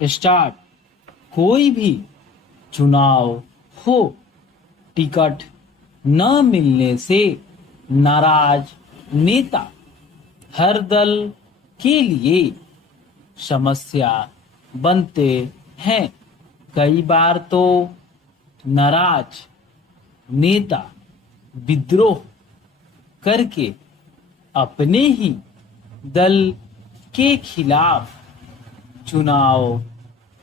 Start. कोई भी चुनाव हो, टिकट न मिलने से नाराज नेता हर दल के लिए समस्या बनते हैं। कई बार तो नाराज नेता विद्रोह करके अपने ही दल के खिलाफ चुनाव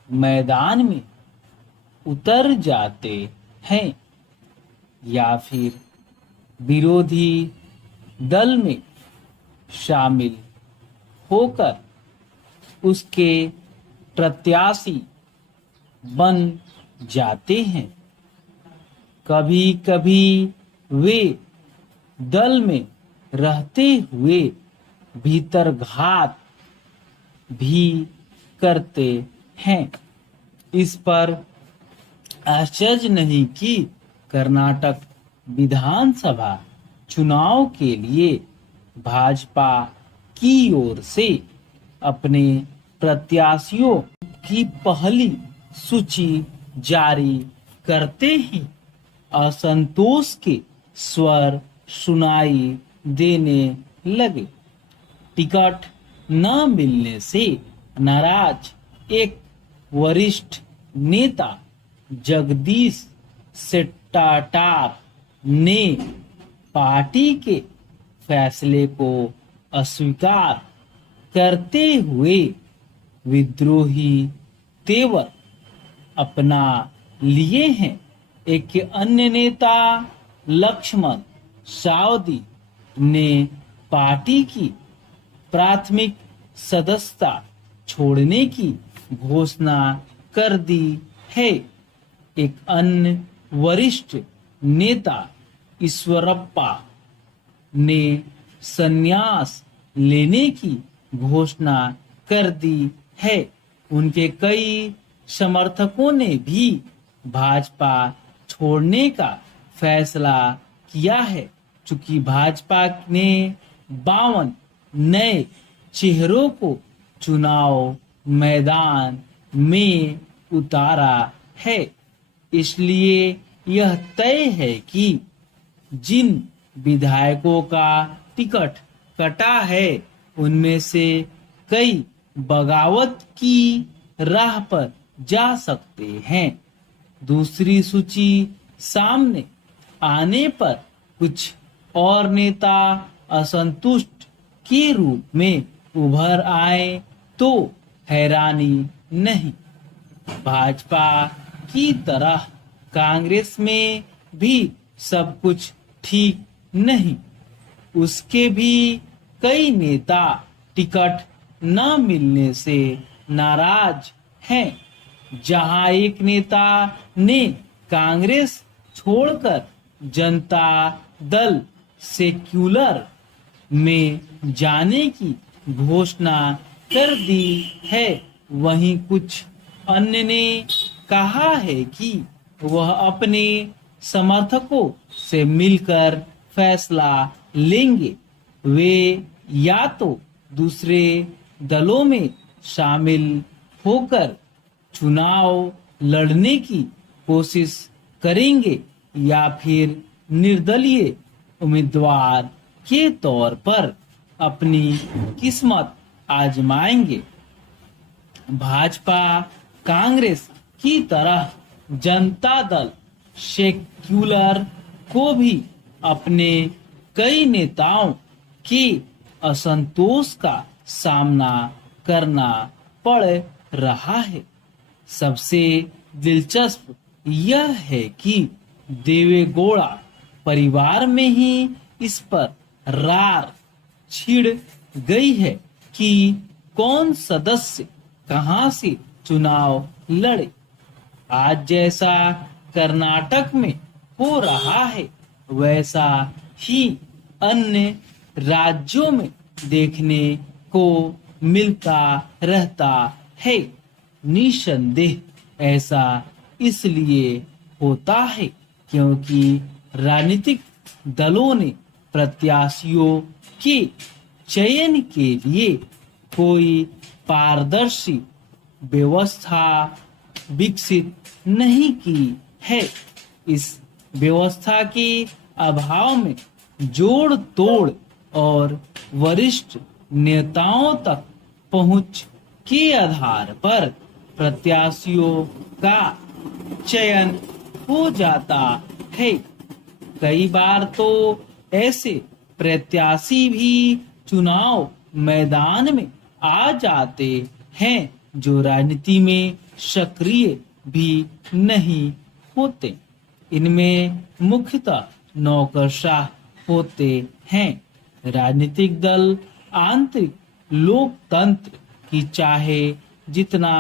मैदान में उतर जाते हैं या फिर विरोधी दल में शामिल होकर उसके प्रत्याशी बन जाते हैं। कभी कभी वे दल में रहते हुए भीतर घात भी करते हैं। इस पर आश्चर्य नहीं कि कर्नाटक विधानसभा चुनाव के लिए भाजपा की ओर से अपने प्रत्याशियों की पहली सूची जारी करते ही असंतोष के स्वर सुनाई देने लगे। टिकट न मिलने से नाराज एक वरिष्ठ नेता जगदीश शेट्टार ने पार्टी के फैसले को अस्वीकार करते हुए विद्रोही तेवर अपना लिए हैं। एक अन्य नेता लक्ष्मण सावदी ने पार्टी की प्राथमिक सदस्यता छोड़ने की घोषणा कर दी है। एक अन्य वरिष्ठ नेता ईश्वरप्पा ने संन्यास लेने की घोषणा कर दी है। उनके कई समर्थकों ने भी भाजपा छोड़ने का फैसला किया है। चूंकि भाजपा ने 52 नए चेहरों को चुनाव मैदान में उतारा है, इसलिए यह तय है कि जिन विधायकों का टिकट कटा है उनमें से कई बगावत की राह पर जा सकते हैं। दूसरी सूची सामने आने पर कुछ और नेता असंतुष्ट के रूप में उभर आए तो हैरानी नहीं। भाजपा की तरह कांग्रेस में भी सब कुछ ठीक नहीं। उसके भी कई नेता टिकट न मिलने से नाराज हैं। जहां एक नेता ने कांग्रेस छोड़कर जनता दल सेक्युलर में जाने की घोषणा कर दी है, वहीं कुछ अन्य ने कहा है कि वह अपने समर्थकों से मिलकर फैसला लेंगे। वे या तो दूसरे दलों में शामिल होकर चुनाव लड़ने की कोशिश करेंगे या फिर निर्दलीय उम्मीदवार के तौर पर अपनी किस्मत आजमाएंगे। भाजपा कांग्रेस की तरह जनता दल सेक्युलर को भी अपने कई नेताओं के असंतोष का सामना करना पड़ रहा है। सबसे दिलचस्प यह है कि देवेगौड़ा परिवार में ही इस पर रार छिड़ गई है कि कौन सदस्य कहां से चुनाव लड़े। आज जैसा कर्नाटक में हो रहा है वैसा ही अन्य राज्यों में देखने को मिलता रहता है। निसंदेह ऐसा इसलिए होता है क्योंकि राजनीतिक दलों ने प्रत्याशियों के चयन के लिए कोई पारदर्शी व्यवस्था विकसित नहीं की है। इस व्यवस्था के अभाव में जोड़ तोड़ और वरिष्ठ नेताओं तक पहुंच के आधार पर प्रत्याशियों का चयन हो जाता है। कई बार तो ऐसे प्रत्याशी भी चुनाव मैदान में आ जाते हैं जो राजनीति में सक्रिय भी नहीं होते। इनमें मुख्यतः नौकरशाह होते हैं। राजनीतिक दल आंतरिक लोकतंत्र की चाहे जितना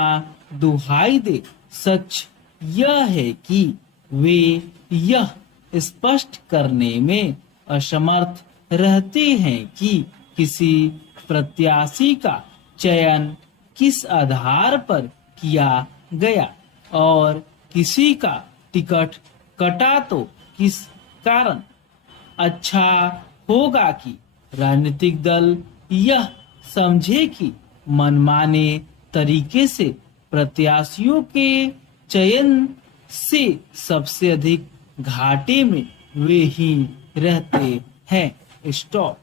दुहाई दे, सच यह है कि वे यह स्पष्ट करने में असमर्थ रहते हैं कि किसी प्रत्याशी का चयन किस आधार पर किया गया और किसी का टिकट कटा तो किस कारण। अच्छा होगा कि राजनीतिक दल यह समझे कि मनमाने तरीके से प्रत्याशियों के चयन से सबसे अधिक घाटे में वे ही रहते हैं। स्टॉप।